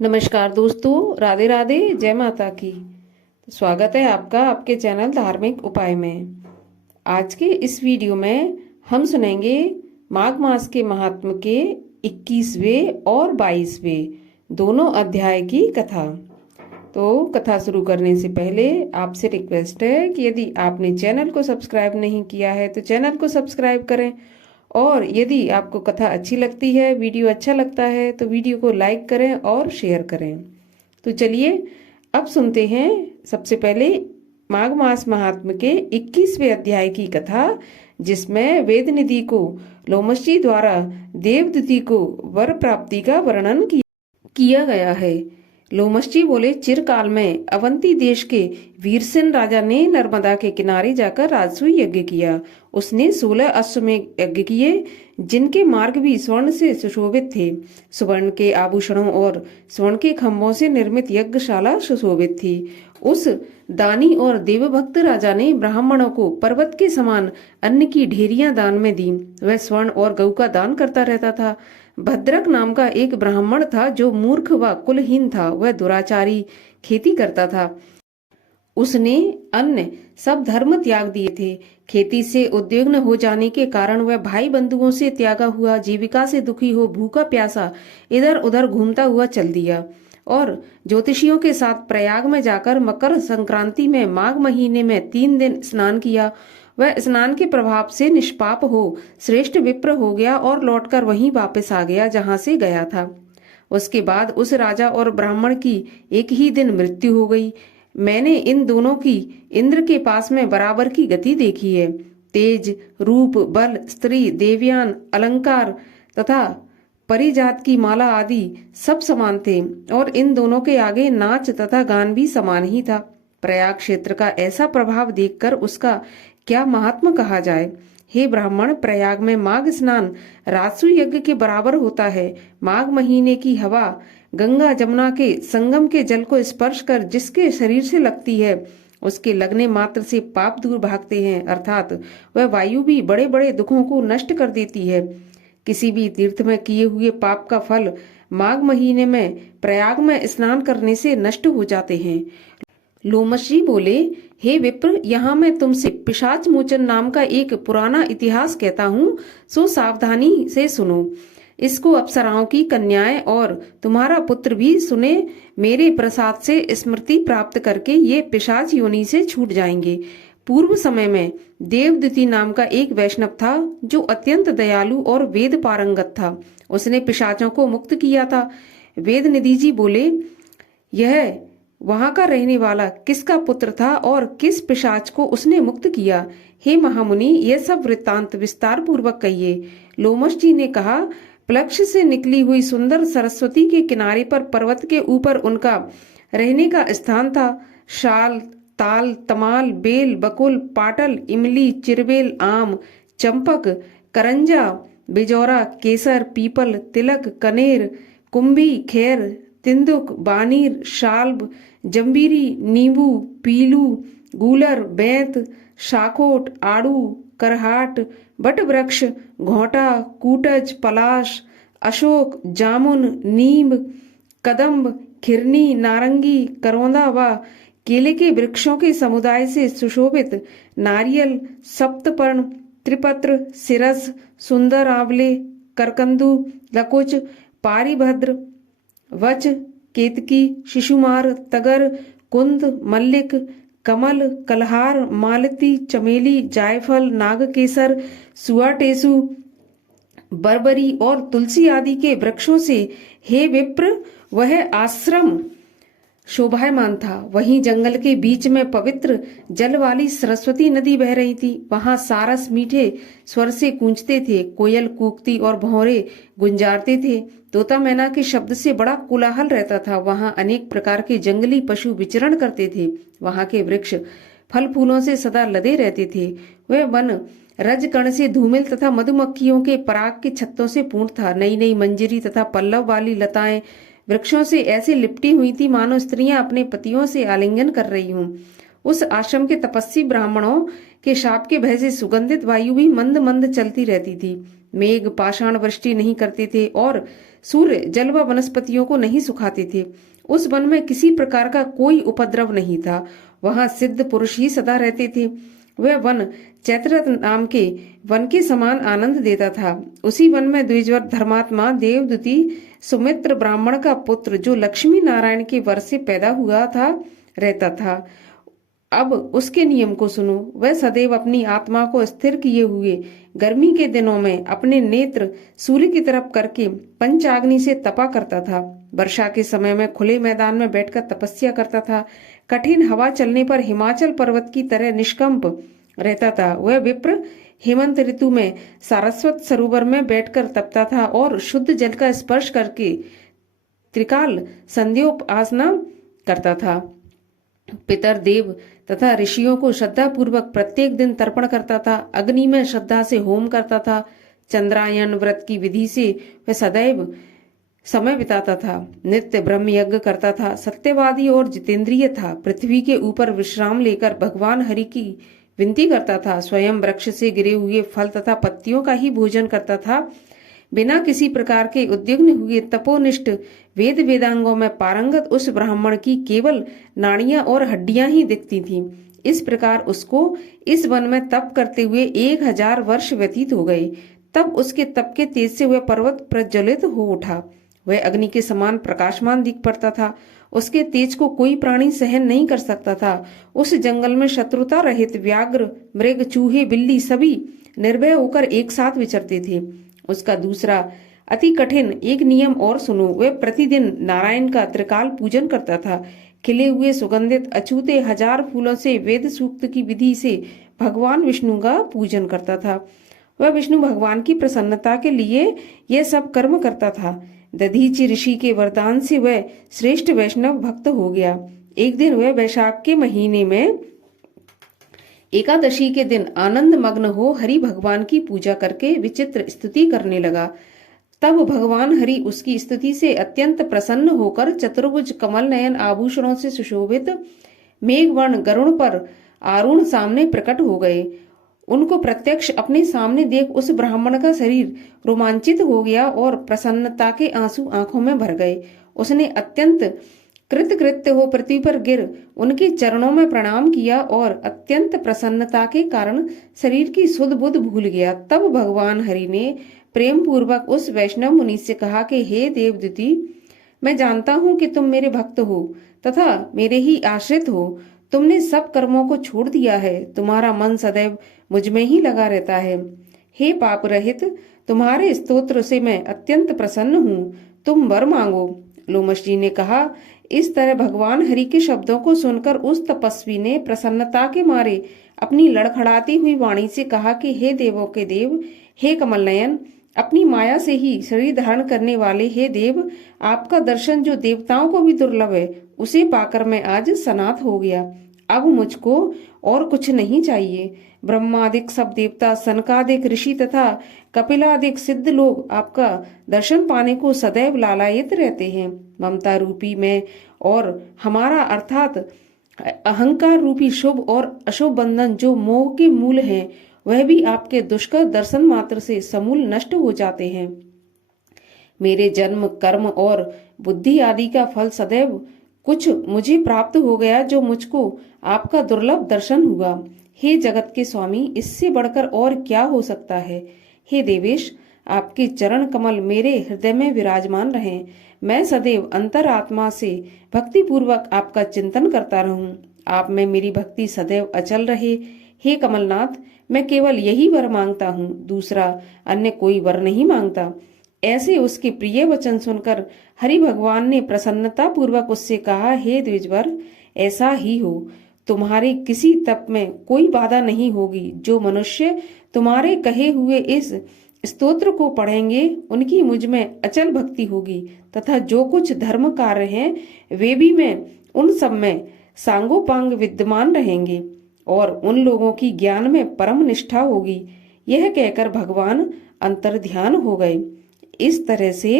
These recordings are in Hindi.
नमस्कार दोस्तों, राधे राधे, जय माता की। स्वागत है आपका आपके चैनल धार्मिक उपाय में। आज के इस वीडियो में हम सुनेंगे माघ मास के महात्म के 21वें और 22वें दोनों अध्याय की कथा। तो कथा शुरू करने से पहले आपसे रिक्वेस्ट है कि यदि आपने चैनल को सब्सक्राइब नहीं किया है तो चैनल को सब्सक्राइब करें, और यदि आपको कथा अच्छी लगती है, वीडियो अच्छा लगता है तो वीडियो को लाइक करें और शेयर करें। तो चलिए अब सुनते हैं सबसे पहले माघ मास महात्म के 21वें अध्याय की कथा, जिसमें वेदनिधि को लोमशी द्वारा देवदूति को वर प्राप्ति का वर्णन किया गया है। लोमशी बोले, चिरकाल में अवंती देश के वीरसेन राजा ने नर्मदा के किनारे जाकर राजसूय यज्ञ किया। उसने 16 अश्वमेध यज्ञ किए, जिनके मार्ग भी स्वर्ण से सुशोभित थे। स्वर्ण के आभूषणों और स्वर्ण के खंभों से निर्मित यज्ञशाला सुशोभित थी। उस दानी और देवभक्त राजा ने ब्राह्मणों को पर्वत के समान अन्न की ढेरियां दान में दी। वह स्वर्ण और गऊ का दान करता रहता था। भद्रक नाम का एक ब्राह्मण था जो मूर्ख व कुलहीन था। वह दुराचारी खेती करता था। उसने अन्य सब धर्म त्याग दिए थे। खेती से उद्विग्न हो जाने के कारण वह भाई बंधुओं से त्यागा हुआ, जीविका से दुखी हो भूखा प्यासा इधर उधर घूमता हुआ चल दिया और ज्योतिषियों के साथ प्रयाग में जाकर मकर संक्रांति में माघ महीने में 3 दिन स्नान किया। वह स्नान के प्रभाव से निष्पाप हो श्रेष्ठ विप्र हो गया और लौटकर वहीं वापस आ गया जहां से गया था। उसके बाद उस राजा और ब्राह्मण की एक ही दिन मृत्यु हो गई। मैंने इन दोनों की इंद्र के पास में बराबर की गति देखी है। तेज, रूप, बल, स्त्री, देवयान, अलंकार तथा परिजात की माला आदि सब समान थे, और इन दोनों के आगे नाच तथा गान भी समान ही था। प्रयाग क्षेत्र का ऐसा प्रभाव देखकर उसका क्या महात्मा कहा जाए। हे ब्राह्मण, प्रयाग में माघ स्नान राजसूय यज्ञ के बराबर होता है। माघ महीने की हवा गंगा जमुना के संगम के जल को स्पर्श कर जिसके शरीर से लगती है, उसके लगने मात्र से पाप दूर भागते हैं, अर्थात वह वायु भी बड़े बड़े दुखों को नष्ट कर देती है। किसी भी तीर्थ में किए हुए पाप का फल माघ महीने में प्रयाग में स्नान करने से नष्ट हो जाते हैं। लोमशी बोले, हे विप्र, यहाँ मैं तुमसे पिशाच मोचन नाम का एक पुराना इतिहास कहता हूँ, सो सावधानी से सुनो। इसको अप्सराओं की कन्याएं और तुम्हारा पुत्र भी सुने। मेरे प्रसाद से स्मृति प्राप्त करके ये पिशाच योनि से छूट जाएंगे। पूर्व समय में देवदूति नाम का एक वैष्णव था जो अत्यंत दयालु और वेद पारंगत था। उसने पिशाचों को मुक्त किया था। वेदनिधि जी बोले, यह वहां का रहने वाला किसका पुत्र था और किस पिशाच को उसने मुक्त किया? हे महामुनि, यह सब वृत्तांत विस्तार पूर्वक कहिए। लोमश जी ने कहा, प्लक्ष से निकली हुई सुंदर सरस्वती के किनारे पर पर्वत के ऊपर उनका रहने का स्थान था। शाल, ताल, तमाल, बेल, बकुल, पाटल, इमली, चिरबेल, आम, चंपक, करंजा, बिजौरा, केसर, पीपल, तिलक, कनेर, कुंभी, खैर, तिंदुक, बानीर, शाल्ब, जंबीरी, नींबू, पीलू, गूलर, बैंत, शाकोट, आड़ू, करहाट, बट वृक्ष, घोंटा, कूटज, पलाश, अशोक, जामुन, नीम, कदम्ब, खिरनी, नारंगी, करौंदा व केले के वृक्षों के समुदाय से सुशोभित नारियल, सप्तपर्ण, त्रिपत्र, सिरस, सुंदर आंवले, करकंदू, लकुच, पारिभद्र, वच, केतकी, शिशुमार, तगर, कुंद, मल्लिक, कमल, कलहार, मालती, चमेली, जायफल, नागकेसर, सुआटेसु, बरबरी और तुलसी आदि के वृक्षों से हे विप्र वह आश्रम शोभायमान था। वहीं जंगल के बीच में पवित्र जल वाली सरस्वती नदी बह रही थी। वहां सारस मीठे स्वर से गूंजते थे, कोयल कूकती और भौरे गुंजारते थे। तोता मैना के शब्द से बड़ा कोलाहल रहता था। वहां अनेक प्रकार के जंगली पशु विचरण करते थे। वहां के वृक्ष फल फूलों से सदा लदे रहते थे। वह वन रजकण से धूमिल तथा मधुमक्खियों के पराग के छत्तों से पूर्ण था। नई नई मंजरी तथा पल्लव वाली लताएं वृक्षों से ऐसे लिपटी हुई थी मानो स्त्रियां अपने पतियों से आलिंगन कर रही हूं। उस आश्रम के तपस्वी ब्राह्मणों के शाप के भय से सुगंधित वायु भी मंद मंद चलती रहती थी। मेघ पाषाण वृष्टि नहीं करते थे और सूर्य जल व वनस्पतियों को नहीं सुखाते थे। उस वन में किसी प्रकार का कोई उपद्रव नहीं था। वहां सिद्ध पुरुष ही सदा रहते थे। वह वन चैत्ररथ नाम के वन के समान आनंद देता था। उसी वन में द्विजवर धर्मात्मा देवदूती सुमित्र ब्राह्मण का पुत्र, जो लक्ष्मी नारायण के वर से पैदा हुआ था, रहता था। अब उसके नियम को सुनो। वह सदैव अपनी आत्मा को स्थिर किए हुए गर्मी के दिनों में अपने नेत्र सूर्य की तरफ करके पंचाग्नि से तपा करता था। वर्षा के समय में खुले मैदान में बैठकर तपस्या करता था। कठिन हवा चलने पर हिमाचल पर्वत की तरह निष्कंप रहता था। वह विप्र हेमंत ऋतु में सारस्वत सरोवर में बैठकर तपता था और शुद्ध जल का स्पर्श करके त्रिकाल संध्योपासना करता था। पितर देव तथा ऋषियों को श्रद्धा पूर्वक प्रत्येक दिन तर्पण करता था। अग्नि में श्रद्धा से होम करता था। चंद्रायन व्रत की विधि से वह सदैव समय बिताता था। नित्य ब्रह्म यज्ञ करता था। सत्यवादी और जितेंद्रिय था। पृथ्वी के ऊपर विश्राम लेकर भगवान हरि की विनती करता था। स्वयं वृक्ष से गिरे हुए फल तथा पत्तियों का ही भोजन करता था। बिना किसी प्रकार के उद्विग्न हुए तपोनिष्ठ वेद वेदांगों में पारंगत उस ब्राह्मण की केवल नाड़ियां और हड्डियां ही दिखती थीं। इस प्रकार उसको इस वन में तप करते हुए 1000 वर्ष व्यतीत हो गए। तब उसके तप के तेज से वह पर्वत प्रज्वलित हो उठा। वह अग्नि के समान प्रकाशमान दिख पड़ता था। उसके तेज को कोई प्राणी सहन नहीं कर सकता था। उस जंगल में शत्रुता रहित व्याघ्र, मृग, चूहे, बिल्ली सभी निर्भय होकर एक साथ विचरते थे। उसका दूसरा अति कठिन एक नियम और सुनो। वह प्रतिदिन नारायण का त्रिकाल पूजन करता था। खिले हुए सुगंधित अछूते 1000 फूलों से वेद सूक्त की विधि से भगवान विष्णु का पूजन करता था। वह विष्णु भगवान की प्रसन्नता के लिए यह सब कर्म करता था। दधीचि ऋषि के वरदान से वह श्रेष्ठ वैष्णव भक्त हो गया। एक दिन वह वैशाख के महीने में एकादशी के दिन आनंद मग्न हो हरि भगवान की पूजा करके विचित्र स्तुति करने लगा। तब भगवान हरि उसकी स्तुति से अत्यंत प्रसन्न होकर चतुर्भुज कमल नयन आभूषणों से सुशोभित मेघवर्ण गरुड़ पर आरूढ़ सामने प्रकट हो गए। उनको प्रत्यक्ष अपने सामने देख उस ब्राह्मण का शरीर रोमांचित हो गया और प्रसन्नता के आंसू आंखों में भर गए। उसने अत्यंत कृतकृत्य हो पृथ्वी पर गिर उनके चरणों में प्रणाम किया और अत्यंत प्रसन्नता के कारण शरीर की सुध बुध भूल गया। तब भगवान हरि ने प्रेम पूर्वक उस वैष्णव मुनि से कहा कि हे देवदूती, मैं जानता हूँ कि तुम मेरे भक्त हो तथा मेरे ही आश्रित हो। तुमने सब कर्मों को छोड़ दिया है। तुम्हारा मन सदैव मुझ में ही लगा रहता है। हे पाप रहित, तुम्हारे स्तोत्र से मैं अत्यंत प्रसन्न हूँ। तुम वर मांगो। लोमश जी ने कहा। इस तरह भगवान हरि के शब्दों को सुनकर उस तपस्वी ने प्रसन्नता के मारे अपनी लड़खड़ाती हुई वाणी से कहा कि हे देवों के देव, हे कमल नयन, अपनी माया से ही शरीर धारण करने वाले हे देव, आपका दर्शन जो देवताओं को भी दुर्लभ है, उसे पाकर मैं आज सनाथ हो गया। अब मुझको और कुछ नहीं चाहिए। ब्रह्मादिक सब देवता, सनकादिक ऋषि तथा कपिलादिक सिद्ध लोग आपका दर्शन पाने को सदैव लालायित रहते हैं। ममता रूपी में और हमारा अर्थात अहंकार रूपी शुभ और अशुभ बंधन जो मोह के मूल हैं, वह भी आपके दुष्कर दर्शन मात्र से समूल नष्ट हो जाते हैं। मेरे जन्म, कर्म और बुद्धि आदि का फल सदैव कुछ मुझे प्राप्त हो गया, जो मुझको आपका दुर्लभ दर्शन हुआ। हे जगत के स्वामी, इससे बढ़कर और क्या हो सकता है। हे देवेश, आपके चरण कमल मेरे हृदय में विराजमान रहें। मैं सदैव अंतरात्मा से भक्ति पूर्वक आपका चिंतन करता रहूं। आप में मेरी भक्ति सदैव अचल रहे। हे कमलनाथ, मैं केवल यही वर मांगता हूँ, दूसरा अन्य कोई वर नहीं मांगता। ऐसे उसके प्रिय वचन सुनकर हरि भगवान ने प्रसन्नता पूर्वक उससे कहा, हे द्विजवर, ऐसा ही हो। तुम्हारे किसी तप में कोई बाधा नहीं होगी। जो मनुष्य तुम्हारे कहे हुए इस स्तोत्र को पढ़ेंगे, उनकी मुझ में अचल भक्ति होगी तथा जो कुछ धर्म कार्य हैं, वे भी मैं उन सब में सांगोपांग विद्यमान रहेंगे और उन लोगों की ज्ञान में परम निष्ठा होगी। यह कहकर भगवान अंतर्ध्यान हो गए। इस तरह से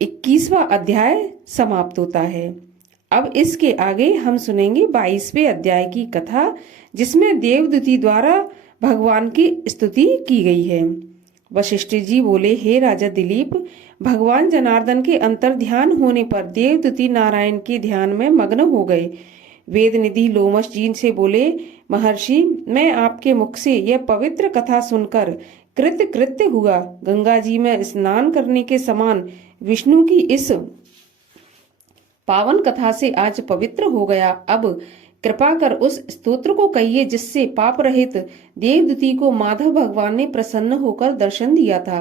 21वां अध्याय समाप्त होता है। अब इसके आगे हम सुनेंगे 22वें अध्याय की कथा, जिसमें देवदूती द्वारा भगवान की स्तुति की गई है। वशिष्ठ जी बोले, हे राजा दिलीप, भगवान जनार्दन के अंतर ध्यान होने पर देवदूती नारायण के ध्यान में मग्न हो गए। वेद निधि लोमश जी से बोले, महर्षि, मैं आपके मुख से यह पवित्र कथा सुनकर कृत्य कृत्य हुआ। गंगा जी में स्नान करने के समान विष्णु की इस पावन कथा से आज पवित्र हो गया। अब कृपा कर उस स्तोत्र को कहिए जिससे पाप रहित देवदूती को माधव भगवान ने प्रसन्न होकर दर्शन दिया था।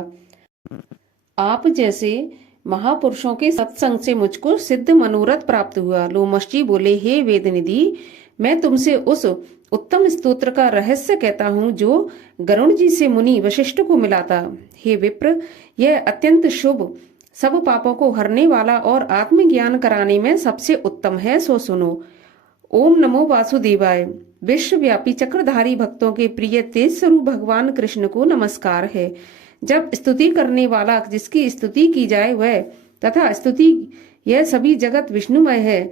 आप जैसे महापुरुषों के सत्संग से मुझको सिद्ध मनोरथ प्राप्त हुआ। लोमश जी बोले, हे वेदनिधि, मैं तुमसे उस उत्तम स्तोत्र का रहस्य कहता हूँ जो गरुण जी से मुनि वशिष्ठ को मिला था। हे विप्र, यह अत्यंत शुभ, सब पापों को हरने वाला और आत्मज्ञान कराने में सबसे उत्तम है, सो सुनो। ओम नमो वासुदेवाय। विश्वव्यापी चक्रधारी भक्तों के प्रिय तेज स्वरूप भगवान कृष्ण को नमस्कार है। जब स्तुति करने वाला जिसकी स्तुति की जाए वह तथा स्तुति यह सभी जगत विष्णुमय है,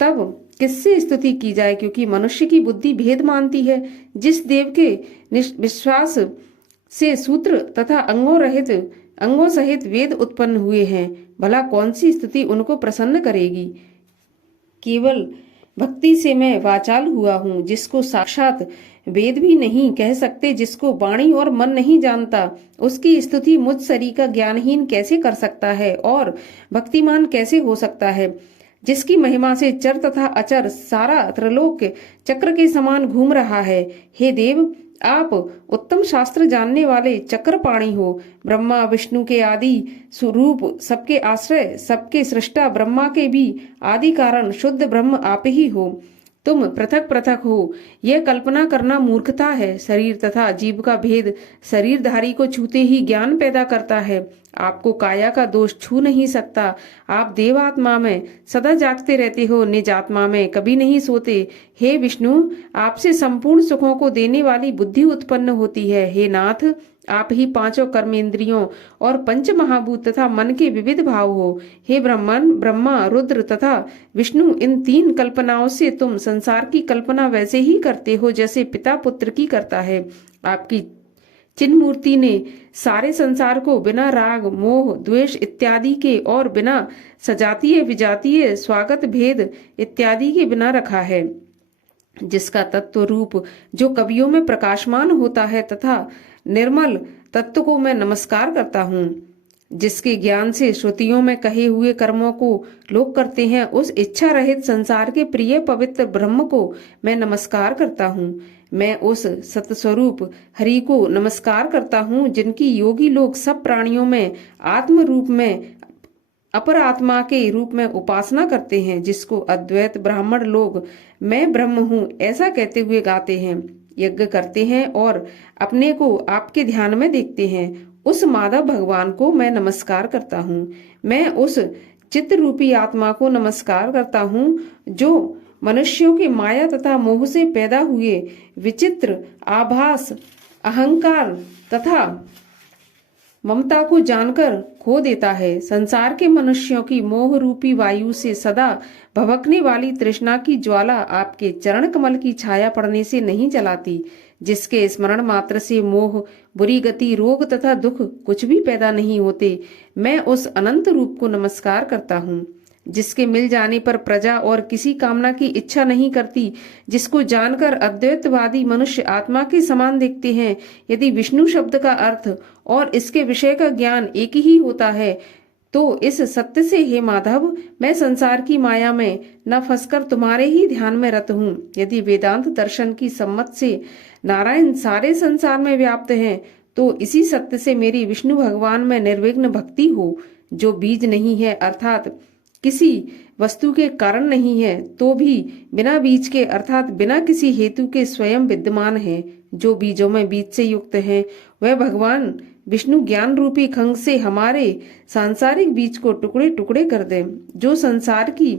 तब किससे स्तुति की जाए, क्योंकि मनुष्य की बुद्धि भेद मानती है। जिस देव के विश्वास से सूत्र तथा अंगों सहित वेद उत्पन्न हुए हैं, भला कौन सी स्तुति उनको प्रसन्न करेगी। केवल भक्ति से मैं वाचाल हुआ हूँ, जिसको साक्षात वेद भी नहीं कह सकते, जिसको वाणी और मन नहीं जानता, उसकी स्तुति मुझ सरीका ज्ञानहीन कैसे कर सकता है और भक्तिमान कैसे हो सकता है। जिसकी महिमा से चर तथा अचर सारा त्रिलोक चक्र के समान घूम रहा है। हे देव, आप उत्तम शास्त्र जानने वाले चक्रपाणी हो। ब्रह्मा विष्णु के आदि स्वरूप, सबके आश्रय, सबके सृष्टा, ब्रह्मा के भी आदि कारण शुद्ध ब्रह्म आप ही हो। तुम पृथक पृथक हो, यह कल्पना करना मूर्खता है। शरीर तथा जीव का भेद शरीरधारी को छूते ही ज्ञान पैदा करता है। आपको काया का दोष छू नहीं सकता। आप देवात्मा में सदा जागते रहते हो, निज आत्मा में कभी नहीं सोते। हे विष्णु, आपसे संपूर्ण सुखों को देने वाली बुद्धि उत्पन्न होती है। हे नाथ, आप ही पांचों कर्मेंद्रियों और पंच महाभूत तथा मन के विविध भाव हो। हे ब्रह्मन, ब्रह्मा, रुद्र तथा विष्णु, इन तीन कल्पनाओं से तुम संसार की कल्पना वैसे ही करते हो जैसे पिता पुत्र की करता है। आपकी चिन्ह मूर्ति ने सारे संसार को बिना राग, मोह, द्वेष इत्यादि के और बिना सजातीय विजातीय स्वागत भेद इत्यादि के बिना रखा है। जिसका तत्व रूप जो कवियों में प्रकाशमान होता है तथा निर्मल तत्व को मैं नमस्कार करता हूँ। जिसके ज्ञान से श्रुतियों में कहे हुए कर्मों को लोग करते हैं, उस इच्छा रहित संसार के प्रिय पवित्र ब्रह्म को मैं नमस्कार करता हूँ। मैं उस सतस्वरूप हरि को नमस्कार करता हूँ जिनकी योगी लोग सब प्राणियों में आत्म रूप में अपर आत्मा के रूप में उपासना करते हैं। जिसको अद्वैत ब्राह्मण लोग मैं ब्रह्म हूँ ऐसा कहते हुए गाते हैं, यज्ञ करते हैं और अपने को आपके ध्यान में देखते हैं, उस माधव भगवान को मैं नमस्कार करता हूँ। मैं उस चित्त रूपी आत्मा को नमस्कार करता हूँ जो मनुष्यों के माया तथा मोह से पैदा हुए विचित्र आभास, अहंकार तथा ममता को जानकर खो देता है। संसार के मनुष्यों की मोह रूपी वायु से सदा भभकने वाली तृष्णा की ज्वाला आपके चरण कमल की छाया पड़ने से नहीं जलाती। जिसके स्मरण मात्र से मोह, बुरी गति, रोग तथा दुख कुछ भी पैदा नहीं होते, मैं उस अनंत रूप को नमस्कार करता हूँ। जिसके मिल जाने पर प्रजा और किसी कामना की इच्छा नहीं करती, जिसको जानकर अद्वैतवादी मनुष्य आत्मा के समान देखते हैं। यदि विष्णु शब्द का अर्थ और इसके विषय का ज्ञान एक ही होता है, तो इस सत्य से हे माधव, मैं संसार की माया में न फंसकर तुम्हारे ही ध्यान में रत हूँ। यदि वेदांत दर्शन की सम्मत से नारायण सारे संसार में व्याप्त हैं, तो इसी सत्य से मेरी विष्णु भगवान में निर्विघ्न भक्ति हो। जो बीज नहीं है अर्थात किसी वस्तु के कारण नहीं है, तो भी बिना बीज के अर्थात बिना किसी हेतु के स्वयं विद्यमान है। जो बीजों में बीज से युक्त है, वह भगवान विष्णु ज्ञान रूपी खंग से हमारे सांसारिक बीज को टुकड़े टुकड़े कर दे। जो संसार की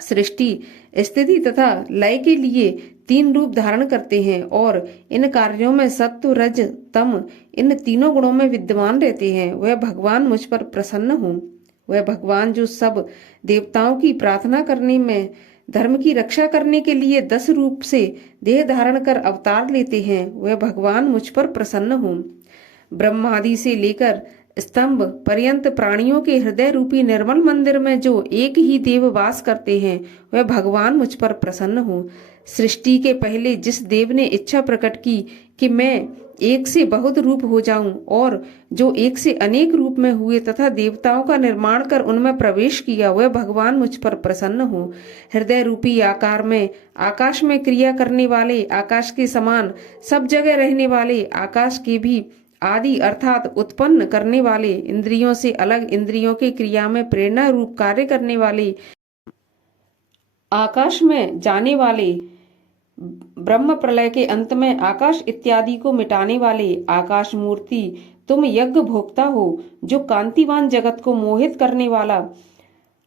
सृष्टि, स्थिति तथा लय के लिए तीन रूप धारण करते हैं और इन कार्यों में सत्व, रज, तम इन तीनों गुणों में विद्यमान रहते हैं, वह भगवान मुझ पर प्रसन्न हो। वह भगवान जो सब देवताओं की प्रार्थना करने में धर्म की रक्षा करने के लिए 10 रूप से देह धारण कर अवतार लेते हैं, वह भगवान मुझ पर प्रसन्न हो। ब्रह्मादि से लेकर स्तंभ पर्यंत प्राणियों के हृदय रूपी निर्मल मंदिर में जो एक ही देव वास करते हैं, वह भगवान मुझ पर प्रसन्न हो। सृष्टि के पहले जिस देव ने इच्छा प्रकट की कि मैं एक से बहुत रूप हो जाऊं, और जो एक से अनेक रूप में हुए तथा देवताओं का निर्माण कर उनमें प्रवेश किया, वह भगवान मुझ पर प्रसन्न हो। हृदय रूपी आकार में आकाश में क्रिया करने वाले, आकाश के समान सब जगह रहने वाले, आकाश के भी आदि अर्थात उत्पन्न करने वाले, इंद्रियों से अलग इंद्रियों के क्रिया में प्रेरणा रूप कार्य करने वाले, आकाश में जाने वाले, ब्रह्म प्रलय के अंत में आकाश इत्यादि को मिटाने वाले आकाश मूर्ति, तुम यज्ञ भोक्ता हो, जो कांतिवान जगत को मोहित करने वाला,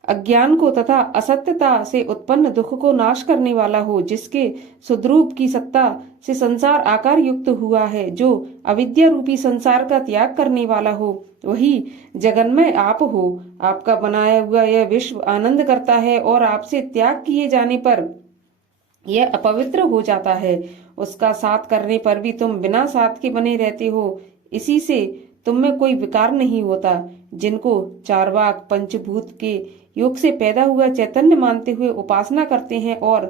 अज्ञान को तथा असत्यता से उत्पन्न दुख को नाश करने वाला हो, जिसके सुद्रूप की सत्ता से संसार आकार युक्त हुआ है, जो अविद्या रूपी संसार का त्याग करने वाला हो, वही जगन्मय आप हो। आपका बनाया हुआ यह विश्व आनंद करता है और आपसे त्याग किए जाने पर यह अपवित्र हो जाता है। उसका साथ करने पर भी तुम बिना साथ के बने रहते हो। इसी से तुम में कोई विकार नहीं होता। जिनको चारवाक पंचभूत के योग से पैदा हुआ चैतन्य मानते हुए उपासना करते हैं और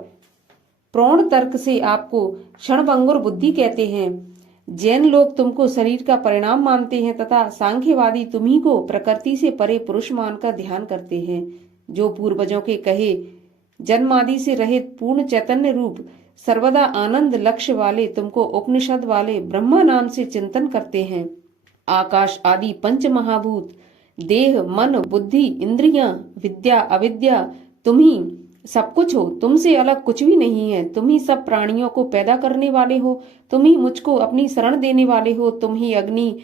प्रौढ़ तर्क से आपको क्षणभंगुर बुद्धि कहते हैं। जैन लोग तुमको शरीर का परिणाम मानते हैं तथा सांख्यवादी तुम्ही को प्रकृति से परे पुरुष मानकर ध्यान करते हैं। जो पूर्वजों के कहे जन्मादि से रहित पूर्ण चैतन्य रूप सर्वदा आनंद लक्ष्य वाले तुमको उपनिषद वाले ब्रह्मा नाम से चिंतन करते हैं। आकाश आदि पंच महाभूत, देह मन बुद्धि इंद्रियां, विद्या अविद्या, तुम ही सब कुछ हो। तुमसे अलग कुछ भी नहीं है। तुम ही सब प्राणियों को पैदा करने वाले हो। तुम ही मुझको अपनी शरण देने वाले हो। तुम ही अग्नि,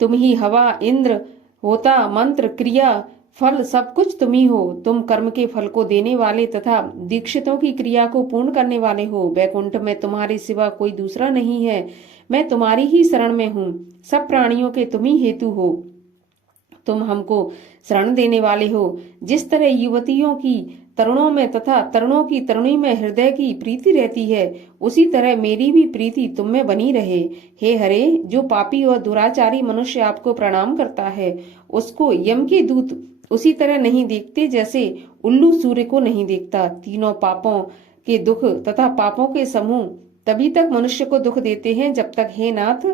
तुम ही हवा, इंद्र, होता, मंत्र, क्रिया, फल सब कुछ तुम ही हो। तुम कर्म के फल को देने वाले तथा दीक्षितों की क्रिया को पूर्ण करने वाले हो। वैकुंठ में तुम्हारे सिवा कोई दूसरा नहीं है। मैं तुम्हारी ही शरण में हूँ। सब प्राणियों के तुम ही हेतु हो। तुम हमको शरण देने वाले हो। जिस तरह युवतियों की तरुणों में तथा तरुणों की तरुणी में हृदय की प्रीति रहती है, उसी तरह मेरी भी प्रीति तुम में बनी रहे। हे हरे, जो पापी और दुराचारी मनुष्य आपको प्रणाम करता है, उसको यम के दूत उसी तरह नहीं देखते जैसे उल्लू सूर्य को नहीं देखता। तीनों पापों के दुख तथा पापों के समूह तभी तक मनुष्य को दुख देते हैं जब तक, हे नाथ,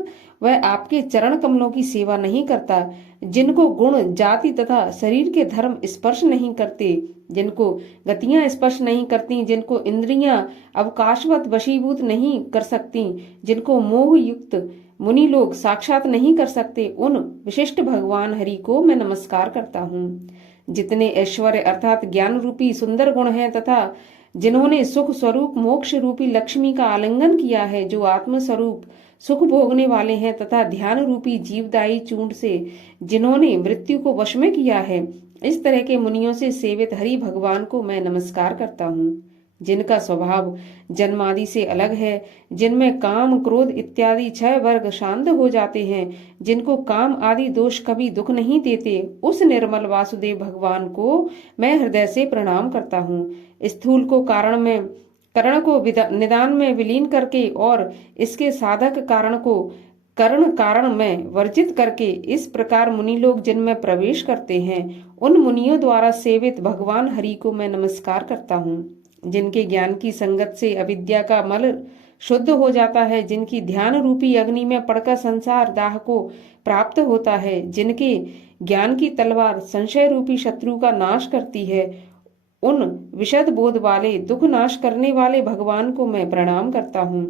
वह आपके चरण कमलों की सेवा नहीं करता। जिनको गुण, जाति तथा शरीर के धर्म स्पर्श नहीं करते, जिनको गतियां स्पर्श नहीं करती, जिनको इंद्रियां अवकाशवत वशीभूत नहीं कर सकती, जिनको मोह युक्त मुनि लोग साक्षात नहीं कर सकते, उन विशिष्ट भगवान हरि को मैं नमस्कार करता हूँ। जितने ऐश्वर्य अर्थात ज्ञान रूपी सुंदर गुण हैं तथा जिन्होंने सुख स्वरूप मोक्ष रूपी लक्ष्मी का आलिंगन किया है, जो आत्म स्वरूप सुख भोगने वाले हैं तथा ध्यान रूपी जीवदायी चूंड से जिन्होंने मृत्यु को वश में किया है, इस तरह के मुनियों से सेवित हरि भगवान को मैं नमस्कार करता हूँ। जिनका स्वभाव जन्मादि से अलग है, जिनमें काम क्रोध इत्यादि 6 वर्ग शांत हो जाते हैं, जिनको काम आदि दोष कभी दुख नहीं देते, उस निर्मल वासुदेव भगवान को मैं हृदय से प्रणाम करता हूँ। स्थूल को करण को निदान में विलीन करके और इसके साधक कारण को करण कारण में वर्जित करके, इस प्रकार मुनि लोग जिनमें प्रवेश करते हैं, उन मुनियों द्वारा सेवित भगवान हरि को मैं नमस्कार करता हूँ। जिनके ज्ञान की संगत से अविद्या का मल शुद्ध हो जाता है, जिनकी ध्यान रूपी अग्नि में पड़कर संसार दाह को प्राप्त होता है, जिनके ज्ञान की तलवार संशय रूपी शत्रु का नाश करती है, उन विशद बोध वाले दुख नाश करने वाले भगवान को मैं प्रणाम करता हूँ।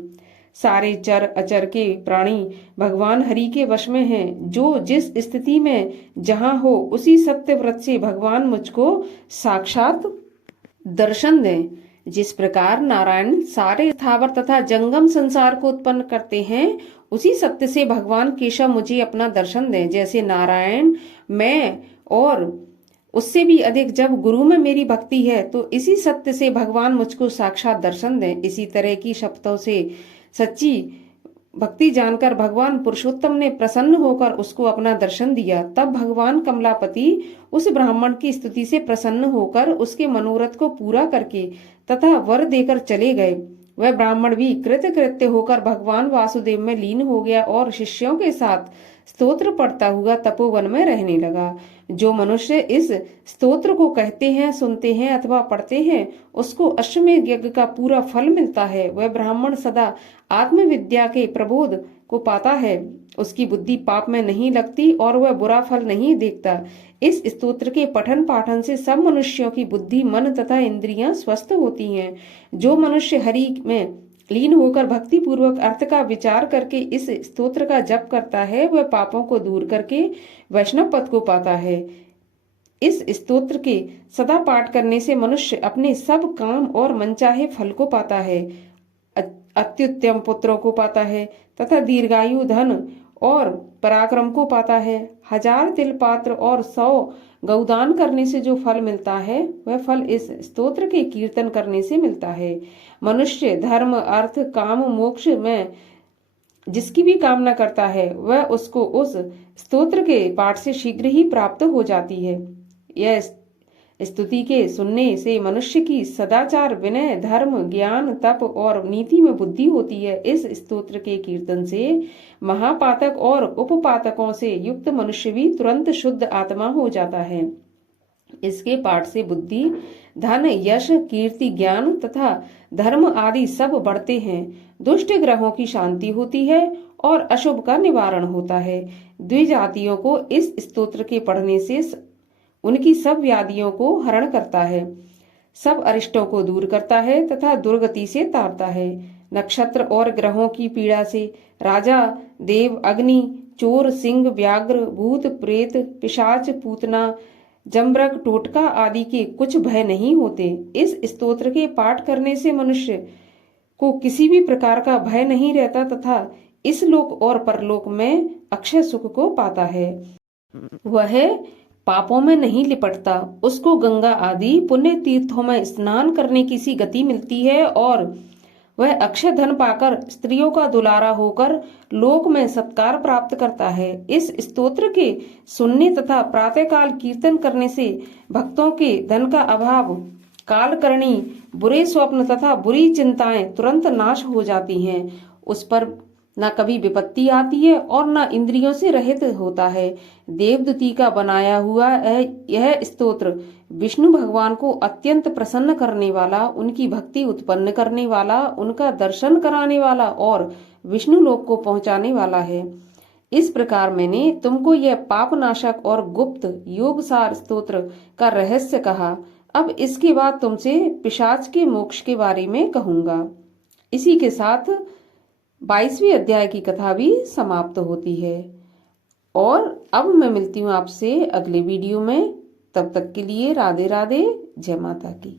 सारे चर अचर के प्राणी भगवान हरि के वश में हैं। जो जिस स्थिति में जहाँ हो, उसी सत्य व्रत से भगवान मुझको साक्षात दर्शन दें। जिस प्रकार नारायण सारे स्थावर तथा जंगम संसार को उत्पन्न करते हैं, उसी सत्य से भगवान केशव मुझे अपना दर्शन दें। जैसे नारायण मैं और उससे भी अधिक जब गुरु में मेरी भक्ति है, तो इसी सत्य से भगवान मुझको साक्षात दर्शन दें। इसी तरह की शब्दों से सच्ची भक्ति जानकर भगवान पुरुषोत्तम ने प्रसन्न होकर उसको अपना दर्शन दिया। तब भगवान कमलापति उस ब्राह्मण की स्तुति से प्रसन्न होकर उसके मनोरथ को पूरा करके तथा वर देकर चले गए। वह ब्राह्मण भी कृतकृत्य होकर भगवान वासुदेव में लीन हो गया और शिष्यों के साथ स्तोत्र पढ़ता हुआ तपोवन में रहने लगा। जो मनुष्य इस स्तोत्र को कहते हैं, सुनते हैं अथवा पढ़ते हैं, उसको अश्वमेध यज्ञ का पूरा फल मिलता है। वह ब्राह्मण सदा आत्मविद्या के प्रबोध को पाता है। उसकी बुद्धि पाप में नहीं लगती और वह बुरा फल नहीं देखता। इस स्तोत्र के पठन पाठन से सब मनुष्यों की बुद्धि, मन तथा इंद्रियां स्वस्थ होती हैं। जो मनुष्य हरि में लीन होकर भक्ति पूर्वक अर्थ का विचार करके इस स्तोत्र का जप करता है, वह पापों को दूर करके वैष्णव पद को पाता है। इस स्तोत्र के सदा पाठ करने से मनुष्य अपने सब काम और मनचाहे फल को पाता है, अत्युत्तम पुत्रों को पाता है तथा दीर्घायु, धन और पराक्रम को पाता है। 1000 तिल पात्र और 100 गौदान करने से जो फल मिलता है, वह फल इस स्तोत्र के कीर्तन करने से मिलता है। मनुष्य धर्म, अर्थ, काम, मोक्ष में जिसकी भी कामना करता है, वह उसको उस स्तोत्र के पाठ से शीघ्र ही प्राप्त हो जाती है। यह स्तुति के सुनने से मनुष्य की सदाचार, विनय, धर्म, ज्ञान, तप और नीति में बुद्धि होती है। इस स्तोत्र के कीर्तन से महापातक और उपपातकों से युक्त मनुष्य भी तुरंत शुद्ध आत्मा हो जाता है। इसके पाठ से बुद्धि, धन, यश, कीर्ति, ज्ञान तथा धर्म आदि सब बढ़ते हैं। दुष्ट ग्रहों की शांति होती है और अशुभ का निवारण होता है। द्विजातियों को इस स्तोत्र के पढ़ने से उनकी सब व्याधियों को हरण करता है, सब अरिष्टों को दूर करता है तथा दुर्गति से तारता है। नक्षत्र और ग्रहों की पीड़ा से राजा, देव, अग्नि, चोर, सिंह, व्याघ्र, भूत, प्रेत, पिशाच, पूतना, जमरक, टोटका आदि के कुछ भय नहीं होते। इस स्तोत्र के पाठ करने से मनुष्य को किसी भी प्रकार का भय नहीं रहता तथा इस लोक और परलोक में अक्षय सुख को पाता है। वह पापों में नहीं लिपटता, उसको गंगा आदि पुण्य तीर्थों में स्नान करने की सी गति मिलती है और वह अक्षय धन पाकर स्त्रियों का दुलारा होकर लोक में सत्कार प्राप्त करता है। इस स्तोत्र के सुनने तथा प्रातःकाल कीर्तन करने से भक्तों के धन का अभाव, कालकर्णी, बुरे स्वप्न तथा बुरी चिंताएं तुरंत नाश हो जाती हैं। उस पर न कभी विपत्ति आती है और न इंद्रियों से रहित होता है। देवदूती का बनाया हुआ यह स्तोत्र विष्णु भगवान को अत्यंत प्रसन्न करने वाला, उनकी भक्ति उत्पन्न करने वाला, उनका दर्शन कराने वाला और विष्णु लोक को पहुंचाने वाला है। इस प्रकार मैंने तुमको यह पापनाशक और गुप्त योगसार स्तोत्र का रहस्य कहा। अब इसके बाद तुमसे पिशाच के मोक्ष के बारे में कहूंगा। इसी के साथ 22वें अध्याय की कथा भी समाप्त होती है और अब मैं मिलती हूँ आपसे अगले वीडियो में। तब तक के लिए राधे राधे, जय माता की।